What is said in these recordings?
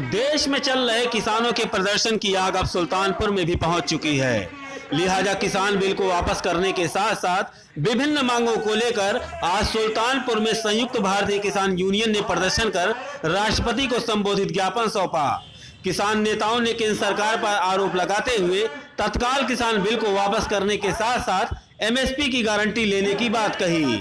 देश में चल रहे किसानों के प्रदर्शन की आग अब सुल्तानपुर में भी पहुंच चुकी है। लिहाजा किसान बिल को वापस करने के साथ साथ विभिन्न मांगों को लेकर आज सुल्तानपुर में संयुक्त भारतीय किसान यूनियन ने प्रदर्शन कर राष्ट्रपति को संबोधित ज्ञापन सौंपा। किसान नेताओं ने केंद्र सरकार पर आरोप लगाते हुए तत्काल किसान बिल को वापस करने के साथ साथ एमएसपी की गारंटी लेने की बात कही।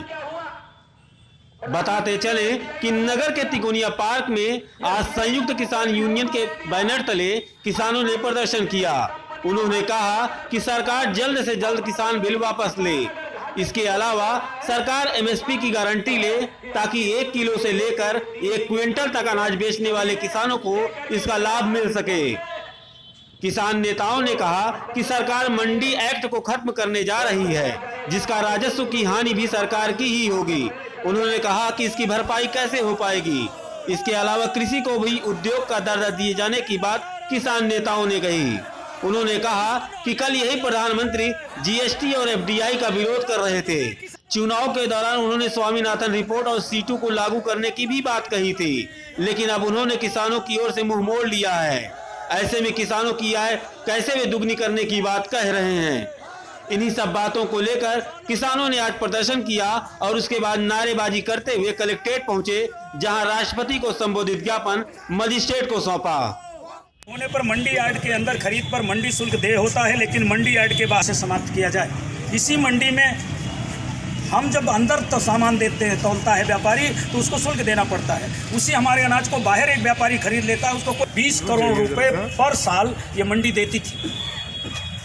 बताते चले कि नगर के तिकोनिया पार्क में आज संयुक्त किसान यूनियन के बैनर तले किसानों ने प्रदर्शन किया। उन्होंने कहा कि सरकार जल्द से जल्द किसान बिल वापस ले। इसके अलावा सरकार एमएसपी की गारंटी ले ताकि 1 किलो से लेकर 1 क्विंटल तक अनाज बेचने वाले किसानों को इसका लाभ मिल सके। किसान नेताओं ने कहा कि सरकार मंडी एक्ट को खत्म करने जा रही है, जिसका राजस्व की हानि भी सरकार की ही होगी। उन्होंने कहा कि इसकी भरपाई कैसे हो पाएगी। इसके अलावा कृषि को भी उद्योग का दर्जा दिए जाने की बात किसान नेताओं ने कही। उन्होंने कहा कि कल यही प्रधानमंत्री जीएसटी और एफडीआई का विरोध कर रहे थे। चुनाव के दौरान उन्होंने स्वामीनाथन रिपोर्ट और C2 को लागू करने की भी बात कही थी, लेकिन अब उन्होंने किसानों की ओर से मुंह मोड़ लिया है। ऐसे में किसानों की आय कैसे वे दुगनी करने की बात कह रहे हैं। इन्हीं सब बातों को लेकर किसानों ने आज प्रदर्शन किया और उसके बाद नारेबाजी करते हुए कलेक्ट्रेट पहुंचे, जहां राष्ट्रपति को संबोधित ज्ञापन मजिस्ट्रेट को सौंपा। होने पर मंडी यार्ड के अंदर खरीद पर मंडी शुल्क देय होता है, लेकिन मंडी यार्ड के बाद से समाप्त किया जाए। इसी मंडी में हम जब अंदर तो सामान देते हैं, तौलता है व्यापारी, तो उसको शुल्क देना पड़ता है। उसी हमारे अनाज को बाहर एक व्यापारी खरीद लेता है, उसको 20 करोड़ रुपए पर साल ये मंडी देती थी।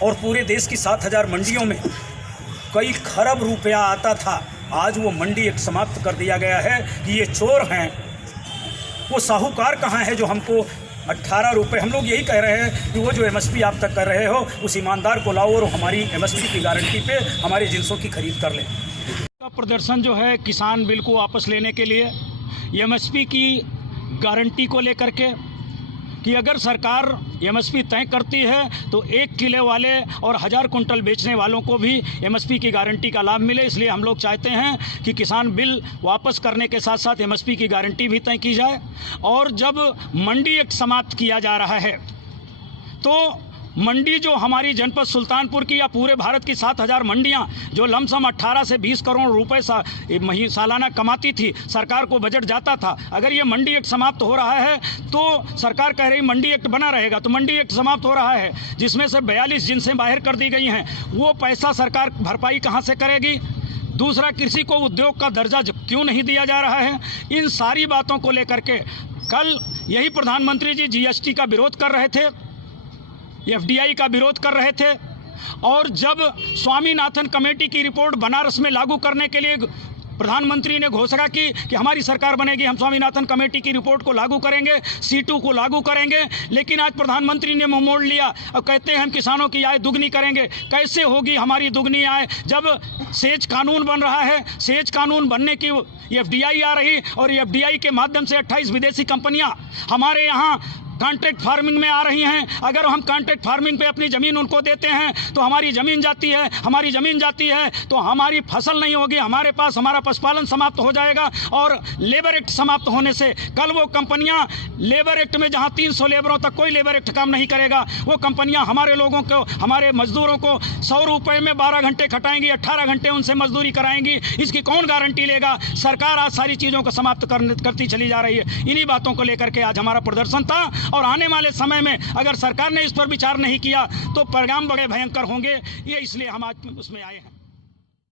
और पूरे देश की 7,000 मंडियों में कई खरब रुपया आता था। आज वो मंडी एक समाप्त कर दिया गया है कि ये चोर हैं। वो साहूकार कहाँ है जो हमको 18 रुपये, हम लोग यही कह रहे हैं कि वो जो एमएसपी आप तक कर रहे हो उस ईमानदार को लाओ और हमारी एमएसपी की गारंटी पे हमारे जिनसों की खरीद कर लें। प्रदर्शन जो है किसान बिल को वापस लेने के लिए, एमएसपी की गारंटी को लेकर के कि अगर सरकार एमएसपी तय करती है तो 1 किलो वाले और 1000 कुंटल बेचने वालों को भी एमएसपी की गारंटी का लाभ मिले। इसलिए हम लोग चाहते हैं कि किसान बिल वापस करने के साथ साथ एमएसपी की गारंटी भी तय की जाए। और जब मंडी एक्ट समाप्त किया जा रहा है तो मंडी जो हमारी जनपद सुल्तानपुर की या पूरे भारत की 7,000 मंडियां जो लमसम 18 से 20 करोड़ रुपए सालाना कमाती थी, सरकार को बजट जाता था। अगर ये मंडी एक्ट समाप्त हो रहा है तो सरकार कह रही मंडी एक्ट बना रहेगा, तो मंडी एक्ट समाप्त हो रहा है जिसमें से 42 जिनसें बाहर कर दी गई हैं। वो पैसा सरकार भरपाई कहाँ से करेगी? दूसरा, कृषि को उद्योग का दर्जा क्यों नहीं दिया जा रहा है? इन सारी बातों को लेकर के कल यही प्रधानमंत्री जी जीएसटी का विरोध कर रहे थे, एफडीआई का विरोध कर रहे थे। और जब स्वामीनाथन कमेटी की रिपोर्ट बनारस में लागू करने के लिए प्रधानमंत्री ने घोषणा की कि हमारी सरकार बनेगी, हम स्वामीनाथन कमेटी की रिपोर्ट को लागू करेंगे, C2 को लागू करेंगे, लेकिन आज प्रधानमंत्री ने मुंह मोड़ लिया और कहते हैं हम किसानों की आय दुगनी करेंगे। कैसे होगी हमारी दुगनी आय जब सेज कानून बन रहा है? सेज कानून बनने की एफडीआई आ रही और एफडीआई के माध्यम से 28 विदेशी कंपनियां हमारे यहाँ कॉन्ट्रैक्ट फार्मिंग में आ रही हैं। अगर हम कॉन्ट्रैक्ट फार्मिंग पे अपनी ज़मीन उनको देते हैं तो हमारी ज़मीन जाती है, हमारी ज़मीन जाती है तो हमारी फसल नहीं होगी, हमारे पास हमारा पशुपालन समाप्त हो जाएगा। और लेबर एक्ट समाप्त होने से कल वो कंपनियां लेबर एक्ट में जहां 300 लेबरों तक कोई लेबर एक्ट काम नहीं करेगा, वो कंपनियां हमारे लोगों को, हमारे मजदूरों को 100 रुपये में 12 घंटे खटाएंगी, 18 घंटे उनसे मजदूरी कराएंगी। इसकी कौन गारंटी लेगा? सरकार आज सारी चीज़ों को समाप्त करती चली जा रही है। इन्हीं बातों को लेकर के आज हमारा प्रदर्शन था। और आने वाले समय में अगर सरकार ने इस पर विचार नहीं किया तो परिणाम बड़े भयंकर होंगे। ये इसलिए हम आज उसमें आए हैं।